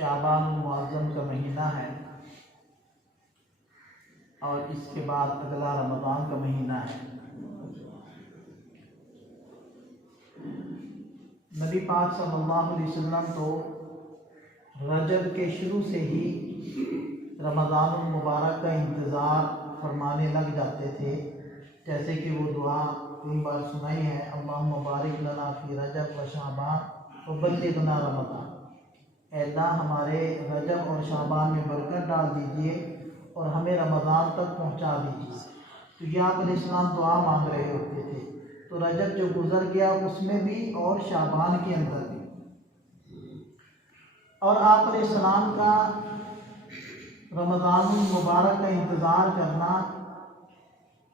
शाबान मुअज़्ज़म का महीना है और इसके बाद अगला रमज़ान का महीना है। नबी पाक सल्लल्लाहु अलैहि वसल्लम तो रजब के शुरू से ही रमज़ानुल मुबारक का इंतज़ार फरमाने लग जाते थे, जैसे कि वो दुआ कई बार सुनाई है, अल्लाहुम्मा बारिक लना फी रजब व शाबान व बल्लिगना रमज़ान। अल्लाह हमारे रजब और शाबान में बरकत डाल दीजिए और हमें रमज़ान तक पहुंचा दीजिए। तो ये आप अलैहिस्सलाम दुआ मांग रहे होते थे। तो रजब जो गुज़र गया उसमें भी और शाबान के अंदर भी, और आप अलैहिस्सलाम का रमज़ानुल मुबारक का इंतज़ार करना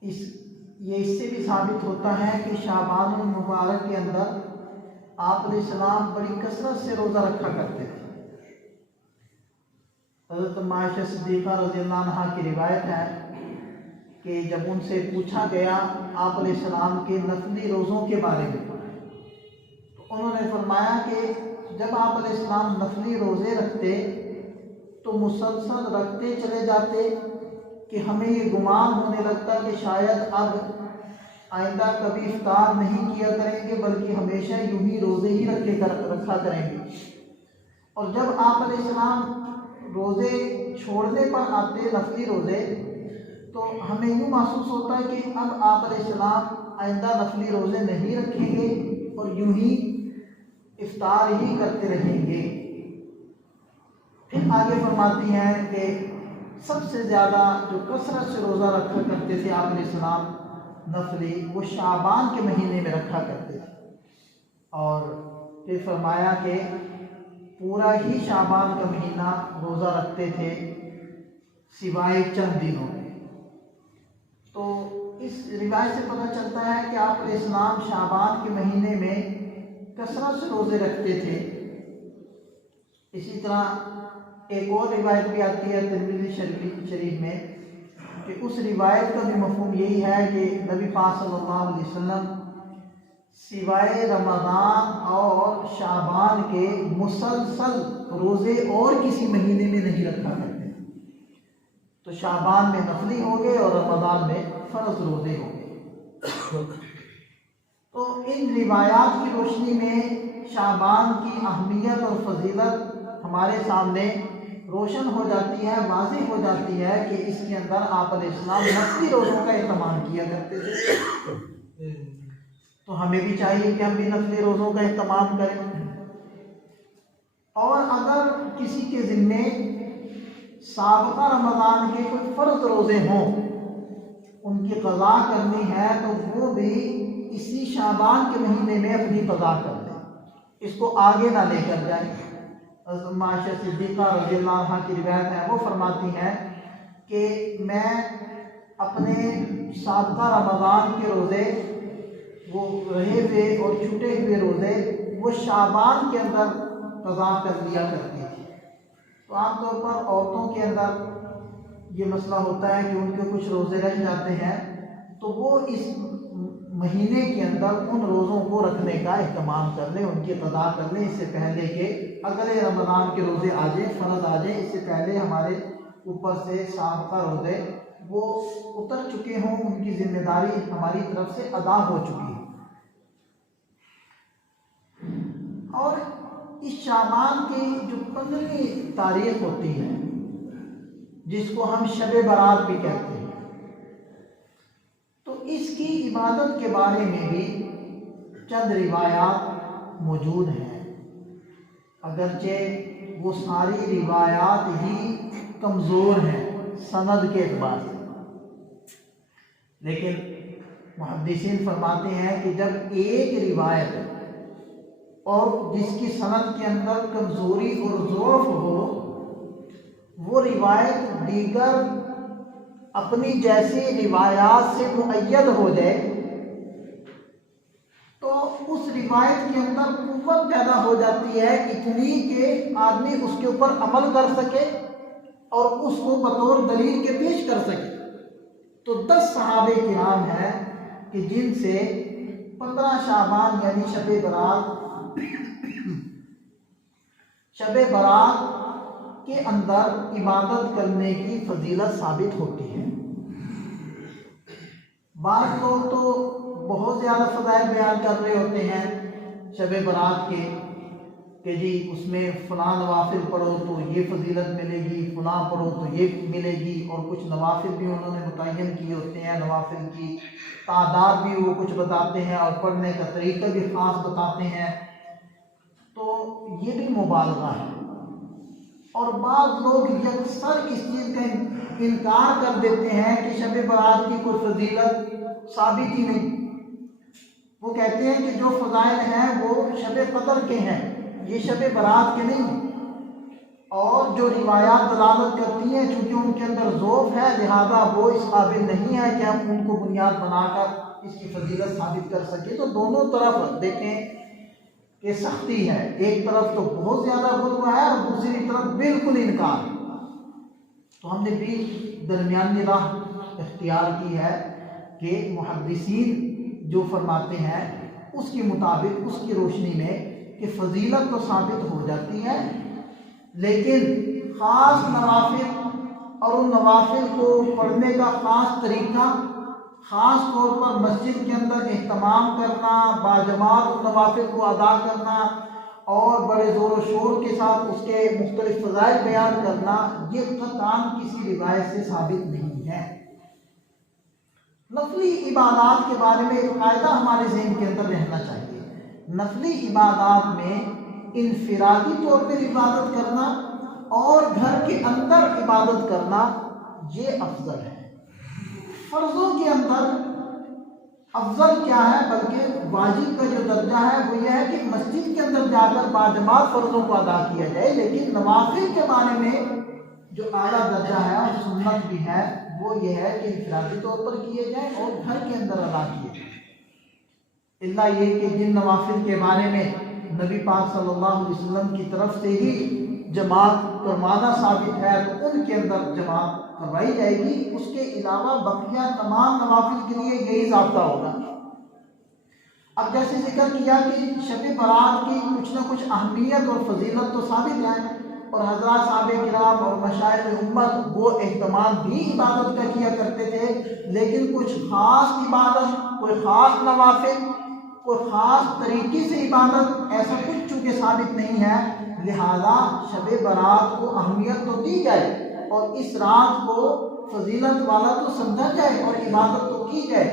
इससे भी साबित होता है कि शाबानुल मुबारक के अंदर आप अलैहिस्सलाम बड़ी कसरत से रोज़ा रखा करते थे। हज़रत आयशा सिद्दीक़ा रज़ियल्लाहु अन्हा की रिवायत है कि जब उनसे पूछा गया आप अलैहिस्सलाम के नफली रोज़ों के बारे में, तो उन्होंने फरमाया कि जब आप अलैहिस्सलाम नफली रोज़े रखते तो मुसलसल रखते चले जाते कि हमें ये गुमान होने लगता कि शायद अब आइंदा कभी इफ्तार नहीं किया करेंगे, बल्कि हमेशा यूं ही रोज़े ही रखा करेंगे। और जब आप अलैहिस्सलाम रोज़े छोड़ने पर आते नफली रोज़े, तो हमें यूँ महसूस होता है कि अब आप अलैहिस्सलाम आइंदा नफली रोज़े नहीं रखेंगे और यूं ही इफ्तार ही करते रहेंगे। फिर आगे फरमाती हैं कि सबसे ज़्यादा जो कसरत से रोज़ा रखा करते थे आप अलैहिस्सलाम नफली, वो शाबान के महीने में रखा करते थे। और फिर फरमाया कि पूरा ही शाबान का महीना रोज़ा रखते थे सिवाय चंद दिनों में। तो इस रिवायत से पता चलता है कि आप अलैहिस्सलाम शाबान के महीने में कसरत से रोज़े रखते थे। इसी तरह एक और रिवायत भी आती है तिरमिज़ी शरीफ में कि उस रिवायत का भी मफ़हूम यही है कि नबी पाक सल्लल्लाहु अलैहि वसल्लम सिवाय रमज़ान और शाबान के मुसलसल रोज़े और किसी महीने में नहीं रखा करते। तो शाबान में नफली हो गए और रमज़ान में फ़र्ज़ रोज़े हो गए। तो इन रिवायात की रोशनी में शाबान की अहमियत और फजीलत हमारे सामने रोशन हो जाती है, वाज़ेह हो जाती है कि इसके अंदर आप अलैहिस्सलाम नफली रोज़ों का एहतमाम किया करते थे। तो हमें भी चाहिए कि हम भी नफली रोज़ों का एहतमाम करें। और अगर किसी के ज़िम्मे साबिक़ा रमज़ान के कोई फ़र्ज़ रोज़े हों, उनकी क़ज़ा करनी है, तो वो भी इसी शाबान के महीने में अपनी क़ज़ा कर दें, इसको आगे ना लेकर जाए। हज़रत आयशा सिद्दीक़ा रज़ियल्लाहु अन्हा की रिवायत है, वो फरमाती हैं कि मैं अपने साबिक़ा रमज़ान के रोज़े, वो रहे हुए और छूटे हुए रोज़े, वो शाबान के अंदर क़ज़ा कर लिया करती थी। तो आमतौर पर औरतों के अंदर ये मसला होता है कि उनके कुछ रोज़े रह जाते हैं, तो वो इस महीने के अंदर उन रोज़ों को रखने का एहतमाम कर लें, उनकी क़ज़ा कर लें, इससे पहले कि अगले रमज़ान के रोज़े आ जाए, फ़र्ज़ आ जाए, इससे पहले हमारे ऊपर से साबिक़ा रोज़े वो उतर चुके हों, उनकी ज़िम्मेदारी हमारी तरफ से अदा हो चुकी है। और इस शाबान की जो 15वीं तारीख़ होती है, जिसको हम शब बारात भी कहते हैं, तो इसकी इबादत के बारे में भी चंद रिवायात मौजूद हैं। अगरचे वो सारी रिवायात ही कमज़ोर हैं सनद के एतबार से, लेकिन मुहद्दिसीन फरमाते हैं कि जब एक रिवायत और जिसकी सनद के अंदर कमज़ोरी और ज़ौफ़ हो, वो रिवायत दीगर अपनी जैसी रिवायात से मुअय्यद हो जाए, तो उस रिवायत के अंदर कुव्वत पैदा हो जाती है इतनी कि आदमी उसके ऊपर अमल कर सके और उसको बतौर दलील के पेश कर सके। तो 10 सहाबे किराम हैं कि जिनसे 15 शाबान यानी शब बारात के अंदर इबादत करने की फजीलत साबित होती है। बाज़ लोग तो बहुत ज़्यादा फ़ज़ाइल बयान कर रहे होते हैं शब बारात के जी उसमें फ़लाँ नवाफिल पढ़ो तो ये फजीलत मिलेगी, फ़लाँ पढ़ो तो ये मिलेगी, और कुछ नवाफिल भी उन्होंने मुतय्यन किए होते हैं, नवाफिल की तादाद भी वो कुछ बताते हैं और पढ़ने का तरीका भी ख़ास बताते हैं। तो ये भी मुबालगा है। और बाज़ लोग यकसर इस चीज़ का इनकार कर देते हैं कि शब बारात की कोई फजीलत साबित ही नहीं। वो कहते हैं कि जो फ़ज़ाइल हैं वो शब कदर के हैं, ये शब बारात के नहीं। और जो रिवायात दलालत करती हैं चूँकि उनके अंदर ज़ौफ़ है, लिहाजा वो इस काबिल नहीं है कि हम उनको बुनियाद बनाकर इसकी फजीलत साबित कर सकें। तो दोनों तरफ देखें कि सख्ती है, एक तरफ तो बहुत ज़्यादा गुल्म है और दूसरी तरफ बिल्कुल इनकार। तो हमने बीच दरमियानी राह इख्तियार की है कि मुहद्दिसीन जो फरमाते हैं उसके मुताबिक, उसकी रोशनी में कि फजीलत तो साबित हो जाती है, लेकिन ख़ास नवाफिल और उन नवाफिल को पढ़ने का ख़ास तरीका, ख़ास तौर पर मस्जिद के अंदर एहतमाम करना, बाजमात उन नवाफिल को अदा करना और बड़े ज़ोर शोर के साथ उसके मुख्तलिफ फ़ज़ाइल बयान करना, ये क़तआन किसी रिवायत से साबित नहीं है। नफली इबादात के बारे में एक फ़ायदा हमारे ज़हन के अंदर रहना चाहिए। नफली इबादात में इनफिरादी तौर पर इबादत करना और घर के अंदर इबादत करना ये अफजल है। फ़र्ज़ों के अंदर अफजल क्या है, बल्कि वाजिब का जो दर्जा है वो यह है कि मस्जिद के अंदर जाकर बाजमात फ़र्ज़ों को अदा किया जाए, लेकिन नवाफिल के बारे में जो आला दर्जा है और सुन्नत भी है वो ये है कि इनफरादी तौर पर किए जाए और घर के अंदर अदा किए जाए। इल्ला ये कि जिन नवाफिल के बारे में नबी पाक सल्लल्लाहु अलैहि वसल्लम की तरफ से ही जमात करवाना साबित है तो उनके अंदर जमात करवाई जाएगी। उसके अलावा बकिया तमाम नवाफिल के लिए यही ज़ाब्ता होगा। अब जैसे जिक्र किया कि शब बारात की कुछ ना कुछ अहमियत और फजीलत तो साबित है, और हज़रात साहबे किराम और मशाइख़ उम्मत वो एहतमाम भी इबादत का किया करते थे, लेकिन कुछ ख़ास इबादत, कोई ख़ास नवाफिल, कोई ख़ास तरीके से इबादत, ऐसा कुछ चूँकि साबित नहीं है, लिहाजा शब बारात को अहमियत तो दी जाए और इस रात को फजीलत वाला तो समझा जाए और इबादत तो की जाए,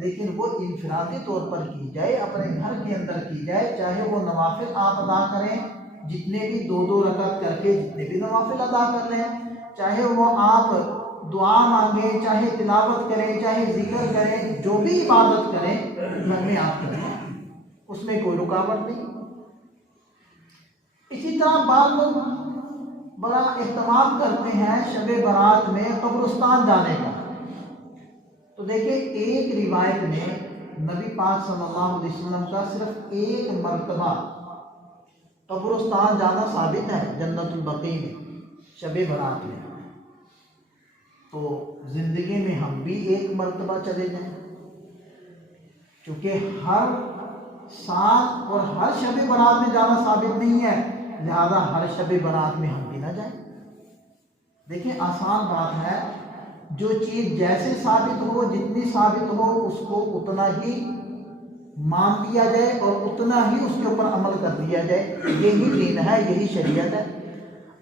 लेकिन वो इनफरादी तौर पर की जाए, अपने घर के अंदर की जाए। चाहे वो नवाफिल आप अदा करें, जितने भी दो रकात करके जितने भी नवाफिल अदा कर लें, चाहे वो आप दुआ मांगें, चाहे तिलावत करें, चाहे जिक्र करें, जो भी इबादत करें घर में आप करें, उसमें कोई रुकावट नहीं। इसी तरह बाद लोग बड़ा एहतमाम करते हैं शब बारात में कब्रिस्तान जाने का। तो देखिए, एक रिवायत में नबी पाक सल्लल्लाहु अलैहि वसल्लम का सिर्फ एक मरतबा कब्रिस्तान जाना साबित है, जन्नतुल बक़ी में शब बारात में। तो ज़िंदगी में हम भी एक मरतबा चले जाएं, क्योंकि हर साल और हर शब बारात में जाना साबित नहीं है, लिहाजा हर शब बारात में हम भी ना जाएं। देखिए, आसान बात है, जो चीज़ जैसे साबित हो, जितनी साबित हो, उसको उतना ही मान लिया जाए और उतना ही उसके ऊपर अमल कर दिया जाए। यही दीन है, यही शरीयत है।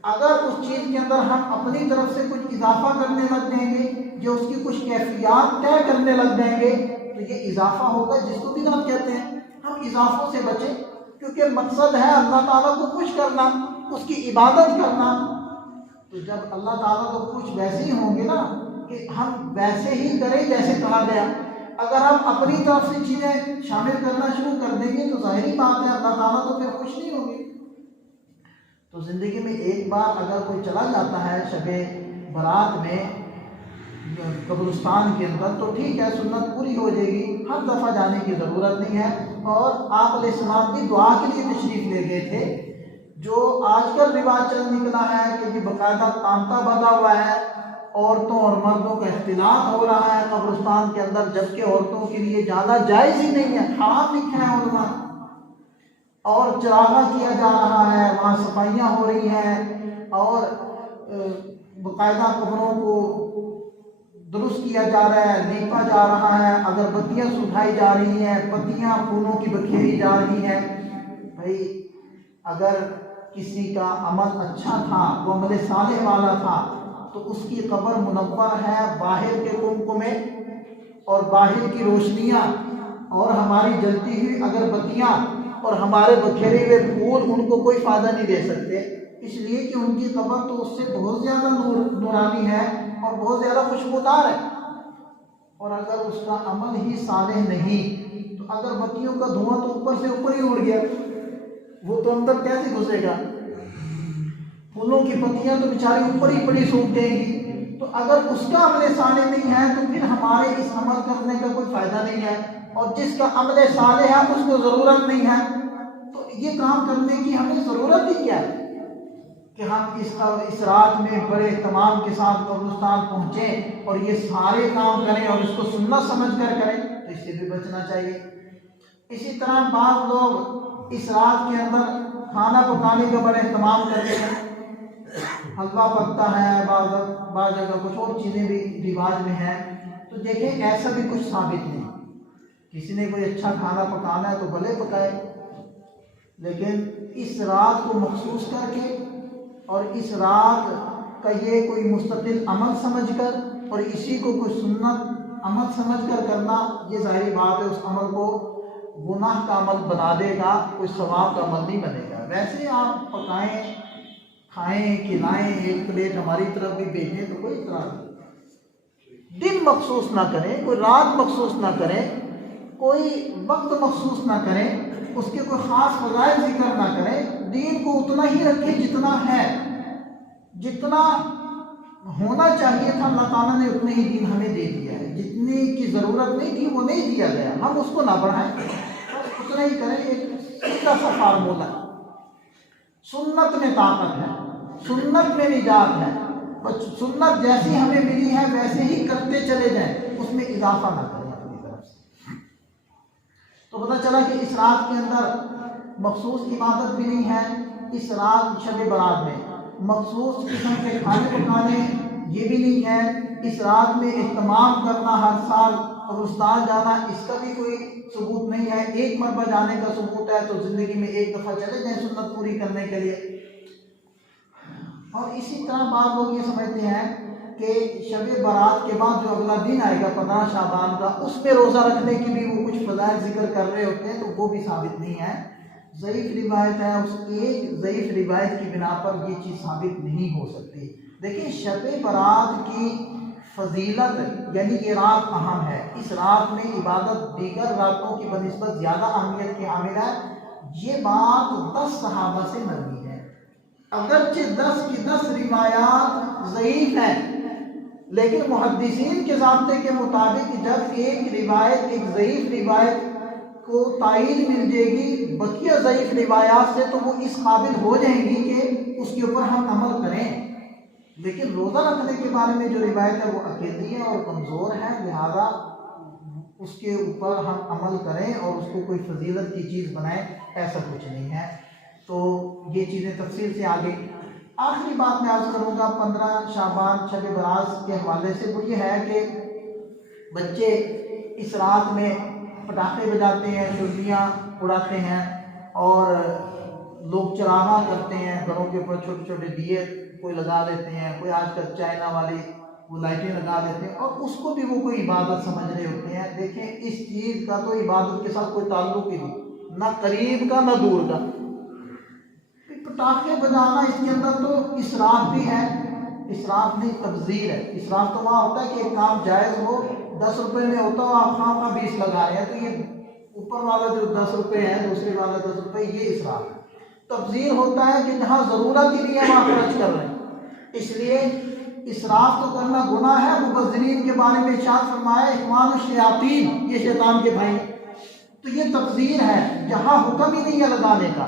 अगर उस चीज़ के अंदर हम अपनी तरफ से कुछ इजाफा करने लग जाएंगे, जो उसकी कुछ कैफियत तय करने लग जाएंगे, तो ये इजाफा होगा जिसको भी आप कहते हैं। हम इजाफों से बचें, क्योंकि मकसद है अल्लाह ताला को खुश करना, उसकी इबादत करना। तो जब अल्लाह ताला को खुश वैसे ही होंगे ना कि हम वैसे ही करें जैसे कहा गया। अगर हम अपनी तरफ से चीज़ें शामिल करना शुरू कर देंगे तो जाहिर ही बात है अल्लाह ताला तो फिर खुश नहीं होंगे। तो ज़िंदगी में एक बार अगर कोई चला जाता है शब बारात में कब्रिस्तान के अंदर, तो ठीक है, सुन्नत पूरी हो जाएगी, हर दफ़ा जाने की ज़रूरत नहीं है। और आप अलैहिस्सलाम भी दुआ के लिए तशरीफ़ ले गए थे। जो आजकल रिवाज चल निकला है कि जी बाकायदा तांता बंधा हुआ है, औरतों और मर्दों का इख्तिलाफ हो रहा है कब्रिस्तान के अंदर, जबकि औरतों के लिए ज़्यादा जायज़ ही नहीं है, हराम लिखा है उलमा। और चरागा किया जा रहा है, वहाँ सफाइयाँ हो रही हैं और बाकायदा कब्रों को दुरुस्त किया जा रहा है, लीपा जा रहा है, अगरबत्तियाँ सुखाई जा रही हैं, पत्तियाँ फूलों की बखेरी जा रही हैं। भाई अगर किसी का अमल अच्छा था, वो अमल सालेह वाला था, तो उसकी कब्र मुनव्वर है, बाहर के कुमकुमे और बाहर की रोशनियाँ और हमारी जलती हुई अगरबत्तियाँ और हमारे बखेरे हुए फूल उनको कोई फ़ायदा नहीं दे सकते, इसलिए कि उनकी कब्र तो उससे बहुत ज़्यादा नूरानी है और बहुत ज़्यादा खुशबूदार है। और अगर उसका अमल ही सालेह नहीं, तो अगरबत्तियों का धुआं तो ऊपर से ऊपर ही उड़ गया, वो तो अंदर कैसे घुसेगा? फूलों की पत्तियां तो बेचारी ऊपर ही पड़ी सूख जाएंगी। तो अगर उसका अमल सालेह नहीं है तो फिर हमारे इस अमल करने का कोई फायदा नहीं है, और जिसका अमल सालेह है उसको जरूरत नहीं है, तो ये काम करने की हमें जरूरत ही क्या है कि हम इस रात में बड़े तमाम के साथ कब्रिस्तान पहुंचे और ये सारे काम करें और इसको सुन्नत समझ कर करें, तो इससे भी बचना चाहिए। इसी तरह बाज़ लोग इस रात के अंदर खाना पकाने का बड़े एहतमाम करते हैं, हलवा पकता है, बाज़ जगह कुछ और चीज़ें भी रिवाज में हैं। तो देखें ऐसा भी कुछ साबित नहीं, किसी ने कोई अच्छा खाना पकाना है तो भले पकाए, लेकिन इस रात को मखसूस करके और इस रात का ये कोई मुस्तकिल अमल समझकर और इसी को कोई सुन्नत अमल समझकर करना, ये जाहिर बात है उस अमल को गुनाह का अमल बना देगा, कोई सवाब का अमल नहीं बनेगा। वैसे आप पकाएं, खाएं, खिलाएं, एक प्लेट हमारी तरफ भी भेजें तो कोई इतराज़ नहीं। दिन मखसूस ना करें, कोई रात मखसूस ना करें, कोई वक्त मखसूस ना करें, उसके कोई ख़ास फ़ज़ाइल जिक्र ना करें, दीन को उतना ही रखें जितना है, जितना होना चाहिए था अल्लाह ताला ने उतना ही दीन हमें दे दिया है। जितने की ज़रूरत नहीं थी वो नहीं दिया गया, हम उसको ना बढ़ाएं, बस उतना ही करें। एक सीधा सा फार्मूला, सुन्नत में ताकत है, सुन्नत में निजात है, बस सुन्नत जैसी हमें मिली है वैसे ही करते चले जाएं, उसमें इजाफा ना करें अपनी तरफ से। तो पता चला कि इस रात के अंदर मखसूस इबादत भी नहीं है, इस रात शब बारात में मखसूस किस्म के खाने पकाने ये भी नहीं है, इस रात में इहतमाम करना, हर साल कब्रिस्तान जाना, इसका भी कोई सबूत नहीं है। एक मरतबा जाने का सबूत है तो ज़िंदगी में एक दफ़ा चले जाएं सुन्नत पूरी करने के लिए। और इसी तरह बाद लोग ये समझते हैं कि शब बारात के बाद जो अगला दिन आएगा 15 शाबान का, उसमें रोज़ा रखने की भी वो कुछ फ़ज़ाइल जिक्र कर रहे होते हैं, तो वो भी साबित नहीं है, ज़ईफ़ रिवायत है। उस एक ज़ईफ़ रिवायत की बिना पर ये चीज़ साबित नहीं हो सकती। देखिए शब बारात की फजीलत यानी ये रात अहम है, इस रात में इबादत दीगर रातों की बनिस्बत ज़्यादा अहमियत की हामिल है। ये बात 10 सहाबा से मरवी है, अगरचे 10 की 10 रिवायात ज़ईफ़ हैं, लेकिन मुहद्दिसीन के ज़ाब्ते के मुताबिक जब एक रिवायत, एक ज़ईफ़ रिवायत को तायीद मिल जाएगी बकिया ज़ईफ़ रिवायात से, तो वो इस काबिल हो जाएंगी कि उसके ऊपर हम अमल करें। लेकिन रोज़ा रखने के बारे में जो रिवायत है वो अकेली है और कमज़ोर है, लिहाजा उसके ऊपर हम अमल करें और उसको कोई फजीलत की चीज़ बनाएं, ऐसा कुछ नहीं है। तो ये चीज़ें तफसील से आगे। आखिरी बात मैं अर्ज़ करूँगा 15 शाबान शब बारात के हवाले से, वो ये है कि बच्चे इस रात में पटाखे बजाते हैं, चुटियाँ उड़ाते हैं और लोग चरागा करते हैं, घरों के ऊपर छोटे छोटे दिए कोई लगा देते हैं, कोई आजकल चाइना वाली वो लाइटें लगा देते हैं और उसको भी वो कोई इबादत समझ रहे होते हैं। देखें इस चीज़ का तो इबादत के साथ कोई ताल्लुक ही नहीं, ना करीब का ना दूर का। पटाखे बजाना इसके अंदर तो इसराफ भी है, इसराफ नहीं तब्ज़ीर है। इसराफ तो वहाँ होता है कि एक काम जायज़ हो, 10 रुपये में होता हो, आप खां का 20 लगा रहे हैं, तो ये ऊपर वाला जो 10 रुपये है, दूसरे वाला 10 रुपये, ये इसराफ है। तब्ज़ीर होता है कि जहाँ ज़रूरत ही नहीं है वहाँ खर्च कर रहे हैं, इसलिए इसराफ तो करना गुनाह है। मुबज़्ज़िरीन के बारे में इरशाद फरमाया इख्वानुश शयातीन, ये शैतान के भाई। तो ये तब्ज़ीर है, जहाँ हुक्म ही नहीं है लगाने का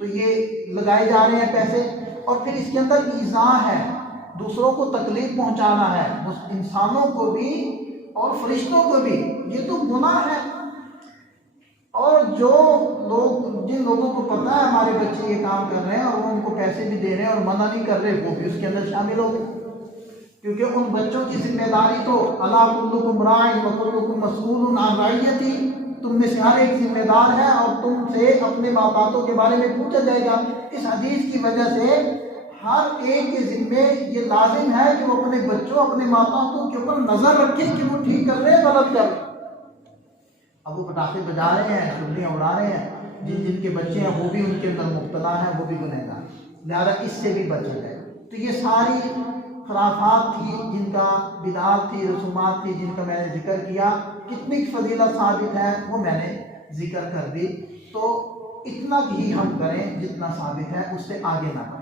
तो ये लगाए जा रहे हैं पैसे। और फिर इसके अंदर ईज़ा है, दूसरों को तकलीफ पहुंचाना है, उस इंसानों को भी और फरिश्तों को भी, ये तो गुनाह है। और जो लोग जिन लोगों को पता है हमारे बच्चे ये काम कर रहे हैं और वो उनको पैसे भी दे रहे हैं और मना नहीं कर रहे, वो भी उसके अंदर शामिल हो गए, क्योंकि उन बच्चों की जिम्मेदारी तो अला कुल्लुकुम राइन व कुल्लुकुम मसऊलुन अन रइयती, तुम में से हर एक जिम्मेदार है और तुमसे अपने माँ बापों के बारे में पूछा जाएगा। इस हदीस की वजह से हर एक के जिम्मे ये लाजिम है कि वो अपने बच्चों, अपने माँ बापों के ऊपर नजर रखे कि वो ठीक कर रहे हैं गलत कर रहे हैं। अब वो पटाखे बजा रहे हैं, चुगलियाँ उड़ा रहे हैं, जिन जिनके बच्चे हैं वो भी उनके अंदर मुब्तला हैं, वो भी गुनहगार, लिहाजा इससे भी बचा जाए। तो ये सारी खराफात थी, जिनका बिदात थी, रसूमात थी, जिनका मैंने जिक्र किया, कितनी फजीलत साबित है वो मैंने जिक्र कर दी। तो इतना ही हम करें जितना साबित है, उससे आगे ना करें।